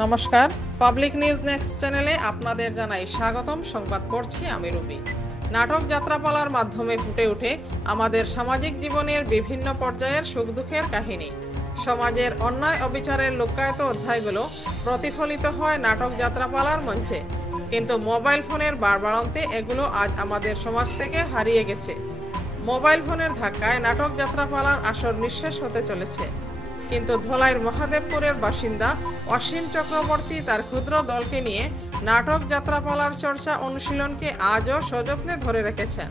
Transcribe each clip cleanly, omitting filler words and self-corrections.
নমস্কার, public news next চ্যানেলে আপনাদের জানাই স্বাগতম। সংবাদ পড়ছি আমি রুবি। নাটক যাত্রাপালার মাধ্যমে ফুটে ওঠে আমাদের সামাজিক জীবনের বিভিন্ন পর্যায়ের সুখ দুঃখের কাহিনী। সমাজের অন্যায় অবিচারের লুক্কায়িত অধ্যায়গুলো প্রতিফলিত হয় নাটক যাত্রাপালার মঞ্চে, কিন্তু মোবাইল ফোনের বাড়বাড়ন্তে এগুলো আজ আমাদের সমাজ থেকে হারিয়ে গেছে। মোবাইল ফোনের ধাক্কায় নাটক যাত্রাপালার আসর নিঃশেষ হতে চলেছে, কিন্তু ধলাইয়ের মহাদেবপুরের বাসিন্দা অসীম চক্রবর্তী তার ক্ষুদ্র দলকে নিয়ে নাটক যাত্রাপালার চর্চা অনুশীলনকে আজও সযত্নে ধরে রেখেছেন।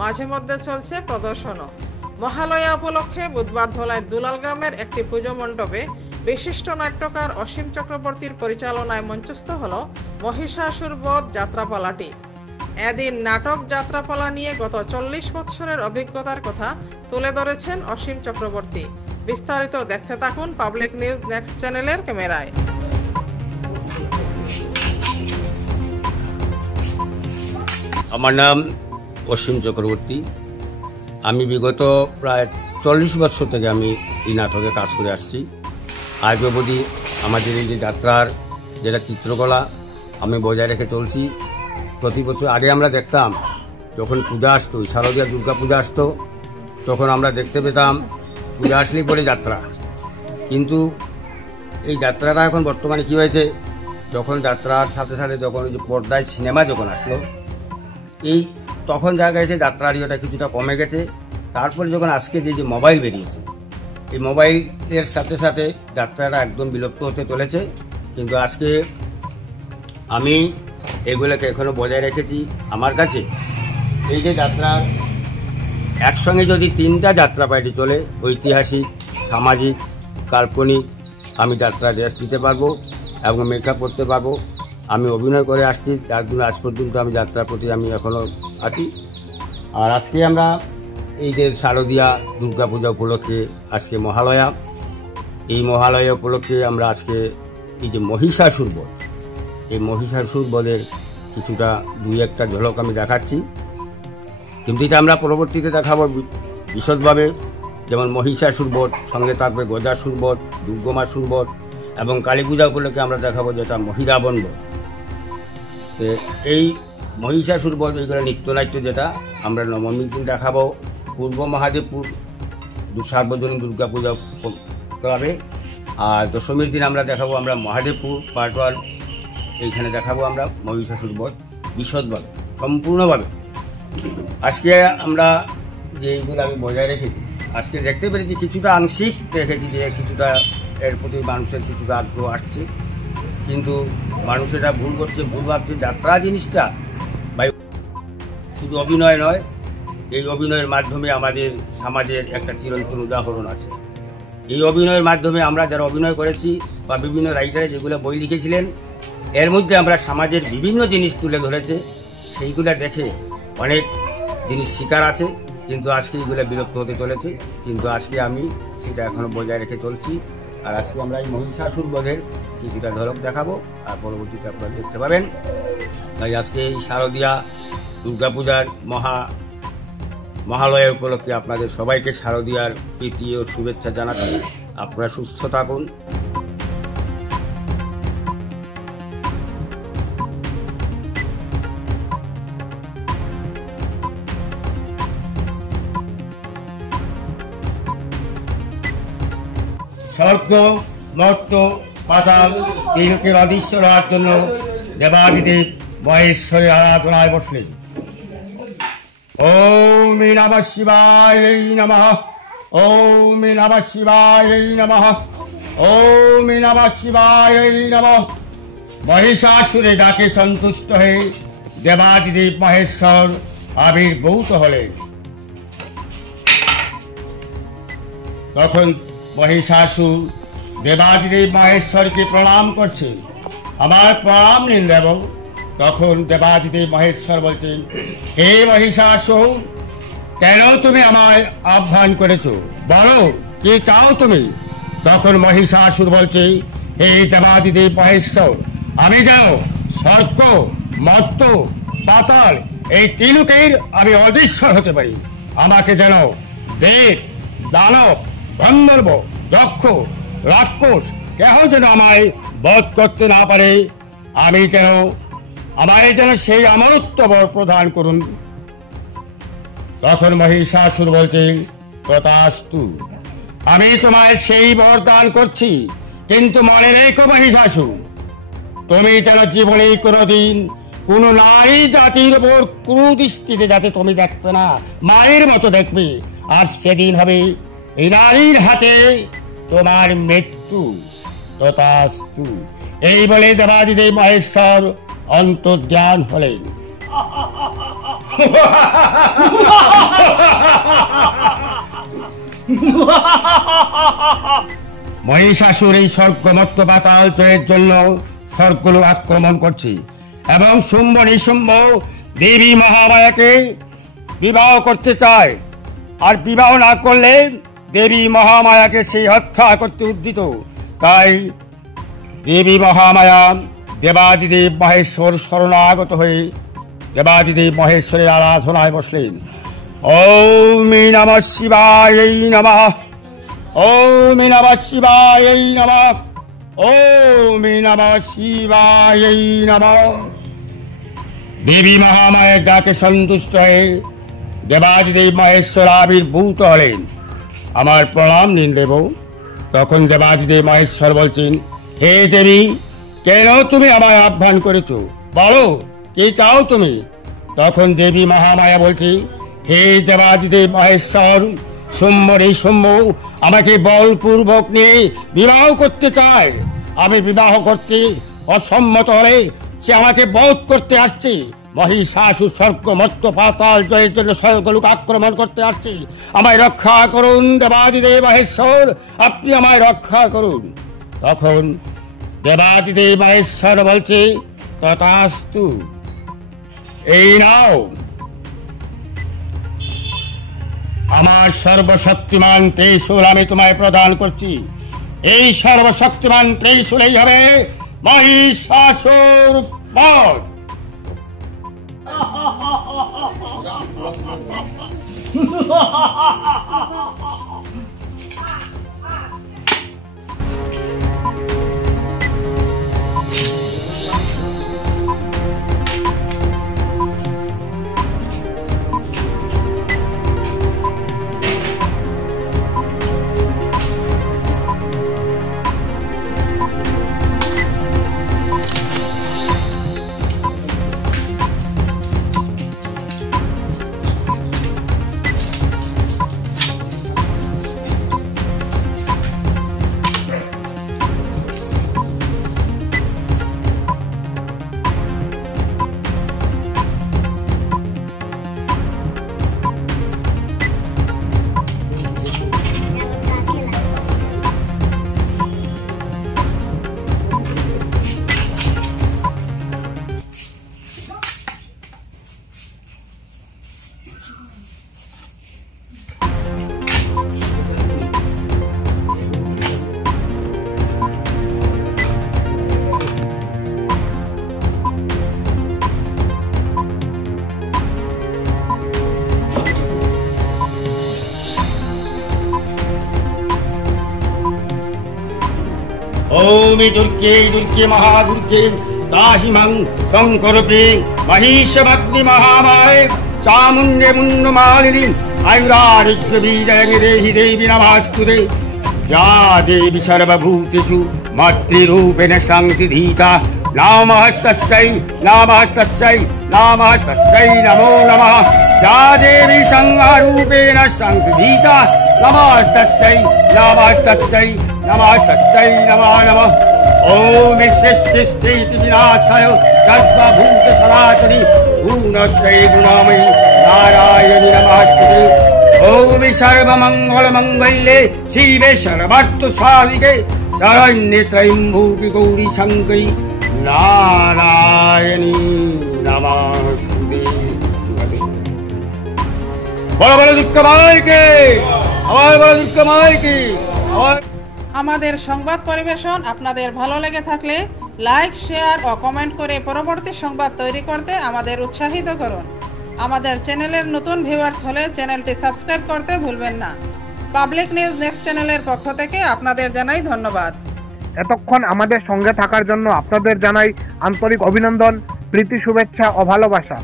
মাঝে মধ্যে চলছে প্রদর্শনও। মহালয়া উপলক্ষে বুধবার ধলাইয়ের দুলাল গ্রামের একটি পুজো মণ্ডপে বিশিষ্ট নাট্যকার অসীম চক্রবর্তীর পরিচালনায় মঞ্চস্থ হল মহিষাসুর বধ যাত্রাপালাটি। এদিন নাটক যাত্রাপালা নিয়ে গত 40 বছরের অভিজ্ঞতার কথা তুলে ধরেছেন অসীম চক্রবর্তী। বিস্তারিত দেখতে থাকুন পাবলিক নিউজ নেক্সট চ্যানেলের ক্যামেরায়। আমার নাম অসীম চক্রবর্তী। আমি বিগত প্রায় 40 বছর থেকে আমি এই নাটকে কাজ করে আসছি। আজ অবধি আমাদের এই যে যাত্রার যেটা চিত্রকলা আমি বজায় রেখে চলছি। প্রতি বছর আগে আমরা দেখতাম যখন পূজা আসতো, শারদীয়া দুর্গা পূজা আসতো, তখন আমরা দেখতে পেতাম পূজা আসলেই পরে যাত্রা। কিন্তু এই যাত্রাটা এখন বর্তমানে কী হয়েছে, যখন যাত্রার সাথে সাথে যখন ওই যে পর্দায় সিনেমা যখন আসলো, এই তখন যা গেছে যাত্রার ইয়েটা কিছুটা কমে গেছে। তারপরে যখন আজকে যে মোবাইল বেরিয়েছে, এই মোবাইলের সাথে সাথে যাত্রাটা একদম বিলুপ্ত হতে চলেছে। কিন্তু আজকে আমি এগুলোকে এখনও বজায় রেখেছি আমার কাছে। এই যে যাত্রা একসঙ্গে যদি 3টা যাত্রা পার্টি চলে, ঐতিহাসিক, সামাজিক, কাল্পনিক, আমি যাত্রা ড্রেস দিতে পারবো এবং মেকআপ করতে পারবো। আমি অভিনয় করে আসছি, তার জন্য আজ পর্যন্ত আমি যাত্রার প্রতি আমি এখনও আছি। আর আজকে আমরা এই যে শারদীয়া দুর্গাপূজা উপলক্ষে আজকে মহালয়া, এই মহালয়া উপলক্ষে আমরা আজকে এই যে মহিষাসুর বধ, এই মহিষাসুর বধের কিছুটা 2-1টা ঝলক আমি দেখাচ্ছি। কিন্তু এটা আমরা পরবর্তীতে দেখাবো বিশদভাবে। যেমন মহিষাসুর বধ, সঙ্গে থাকবে গজাসুর বধ, দুর্গমাসুর বধ, এবং কালী পূজা উপলক্ষে আমরা দেখাবো যেটা মহিরাবণ বধ। এই মহিষাসুর বধ এইগুলো নৃত্যনাট্য যেটা আমরা নবমীর দিন দেখাবো পূর্ব মহাদেবপুর সার্বজনীন দুর্গা পূজা করাবে। আর দশমীর দিন আমরা দেখাবো আমরা মহাদেবপুর পার্ট 1, এইখানে দেখাবো আমরা মহিষাসুর বধ বিশদভাবে, সম্পূর্ণভাবে। আজকে আমরা যে এইগুলো আমি বজায় রেখেছি, আজকে দেখতে পেরেছি কিছুটা আংশিক দেখেছি যে কিছুটা এর প্রতি মানুষের কিছুটা আগ্রহ আসছে। কিন্তু মানুষেরা ভুল করছে, ভুল ভাবছে যাত্রা জিনিসটা বা শুধু অভিনয় নয়, এই অভিনয়ের মাধ্যমে আমাদের সমাজের একটা চিরন্তন উদাহরণ আছে। এই অভিনয়ের মাধ্যমে আমরা যারা অভিনয় করেছি বা বিভিন্ন রাইটারে যেগুলো বই লিখেছিলেন, এর মধ্যে আমরা সমাজের বিভিন্ন জিনিস তুলে ধরেছে, সেইগুলো দেখে অনেক জিনিস শিকার আছে। কিন্তু আজকে এইগুলো বিলুপ্ত হতে চলেছে, কিন্তু আজকে আমি সেটা এখনও বজায় রেখে চলছি। আর আজকে আমরা এই মহিষাসুর বধের কিছুটা ঝলক দেখাবো, আর পরবর্তীতে আপনারা দেখতে পাবেন। তাই আজকে এই শারদীয়া দুর্গাপূজার মহালয়া উপলক্ষে আপনাদের সবাইকে শারদীয়ার প্রীতি ও শুভেচ্ছা জানাচ্ছি। আপনারা সুস্থ থাকুন। স্বর্গ, মর্ত, পাতাল এই লোকের অদৃশ্য হওয়ার জন্য দেবাদিদেব মহেশ্বরের আরাধনায় বসলেন। ওম নমঃ শিবায় নমঃ, ওম নমঃ শিবায় নমঃ, ওম নমঃ শিবায় নমঃ। মহিষাসুরের ডাকে সন্তুষ্ট হয়ে দেবাদিদেব মহেশ্বর আবির্ভূত হলেন। তখন মহিষাসুর দেবাদিদেব মহেশ্বরকে প্রণাম করছে, আমার প্রণাম নিন দেব। তখন দেবাদিদেব মহেশ্বর বলছেন, হে মহিষাসুর, কেন তুমি আমায় আহ্বান করেছো, বলো কি চাও তুমি? তখন মহিষাসুর বলছে, হে দেবাদিদেব মহেশ্বর, আমি যেন স্বর্গ, মর্ত, পাতাল এই তিনকের আমি অদৃশ্য হতে পারি। আমাকে যেন দেব, দানব, গন্ধর্ব, যক্ষ, রাক্ষস কেহ যেন আমায় বোধ করতে না পারে আমায় যেন সেই অমরত্ব বর প্রদান করুন। তখন মহিষাসুর বলছেন, তথাস্তু, আমি তোমায় সেই বর দান করছি, কিন্তু মনে রেখো মহিষাসুর, তুমি যেন জীবনে কোনোদিন কোন নারী জাতির উপর কুদৃষ্টিতে যাতে তুমি দেখবে না, মায়ের মতো দেখবে, আর সেদিন হবে এই নারীর হাতে তোমার মৃত্যু। তথাস্তু। এই বলে দেবাদিদেব মহেশ্বর অন্তর্ধান হলেন। মহিষাসুর এই স্বর্গমত্ত পাতাল জয়ের জন্য স্বর্গলোক আক্রমণ করছে এবং শুম্ভ নিশুম্ভ দেবী মহামায়াকে বিবাহ করতে চায়, আর বিবাহ না করলে দেবী মহামায়াকে সেই হত্যা করতে উদ্যত। তাই দেবী মহামায়া দেবাদিদেব মহেশ্বর শরণাগত হয়ে দেবাদিদেব মহেশ্বরের আরাধনায় বসলেন। ওম নমঃ শিবায় নমঃ, ওম নমঃ শিবায় নমঃ, ওম নমঃ শিবায় নমঃ। দেবী মহামায়ের ডাকে সন্তুষ্ট হয়ে দেবাদিদেব মহেশ্বর আবির্ভূত হলেন। আমার প্রণাম নিন দেব। তখন দেবাদিদেব মহেশ্বর বলছেন, হে দেবী, কেন তুমি আমায় আহ্বান করেছ? বলো, কি চাও তুমি? তখন দেবী মহামায়া বলছে, হে দেবাদিদেব মহেশ্বর, শুম্ভ নিশুম্ভ আমাকে বলপূর্বক নিয়ে বিবাহ করতে চায়। আমি বিবাহ করতে অসম্মত হলে সে আমাকে বধ করতে আসছে। মহিষাসুর স্বর্গমত্ত পাতাল জয়ের জন্য স্বর্গলোক আক্রমণ করতে আসছে। আমায় রক্ষা করুন দেবাদিদেব মহেশ্বর, আপনি আমায় রক্ষা করুন। তখন দেবাদিদেব মহেশ্বর বলছে, তথাস্তু, এই নাও আমার সর্বশক্তিমান ত্রিশূল আমি তোমায় প্রদান করছি। এই সর্বশক্তিমান ত্রিশূলেই হবে মহিষাসুর বধ। ओम दुर्गे दुर्गे महादुर्गे ताहि मं शंकरपे महिषभग्नि महामाय चामुण्डे मुण्डमालिनी आयुरारोग्य विजय देहि देवी नमस्तुते। या देवी सर्वभूतेषु मातृरूपेण संस्थिता नामस्तस्यै नामस्तस्यै नामस्तस्यै नमो नमः। या देवी संहारूपेण संस्थिता नमस्तस्यै नमस्तस्यै नमस्तस्यै नमो नमः। ओम सृष्टि विनाशाय सर्वभूत सनातनी गुणस्यै गुणमयी नारायणी नमस्ते। ओम सर्वमंगल मंगल्ये शिवे सर्वार्थ साधिके शरण्ये त्र्यंबके गौरी शंकरी नारायणी नमस्ते। বড় বড় দুঃখ মাইকে আমার বড় দুঃখ মাইকে আমার। আমাদের সংবাদ পরিবেশন আপনাদের ভালো লেগে থাকলে লাইক, শেয়ার ও কমেন্ট করে পরবর্তী সংবাদ তৈরি করতে আমাদের উৎসাহিত করুন। আমাদের চ্যানেলের নতুন ভিউয়ার্স হলে চ্যানেলটি সাবস্ক্রাইব করতে ভুলবেন না। পাবলিক নিউজ নেক্সট চ্যানেলের পক্ষ থেকে আপনাদের জানাই ধন্যবাদ। এতক্ষণ আমাদের সঙ্গে থাকার জন্য আপনাদের জানাই আন্তরিক অভিনন্দন, প্রীতি, শুভেচ্ছা ও ভালোবাসা।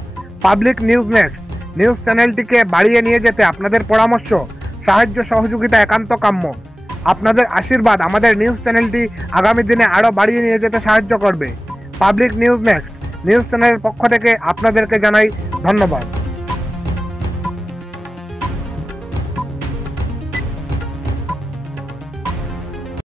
পাবলিক নিউজ নেক্সট নিউজ চ্যানেলটিকে বাড়িয়ে নিয়ে যেতে আপনাদের পরামর্শ, সাহায্য, সহযোগিতা একান্ত কাম্য। আপনাদের আশীর্বাদ আমাদের নিউজ চ্যানেলটি আগামী দিনে আরও বাড়িয়ে নিয়ে যেতে সাহায্য করবে। পাবলিক নিউজ নেক্সট নিউজ চ্যানেলের পক্ষ থেকে আপনাদেরকে জানাই ধন্যবাদ।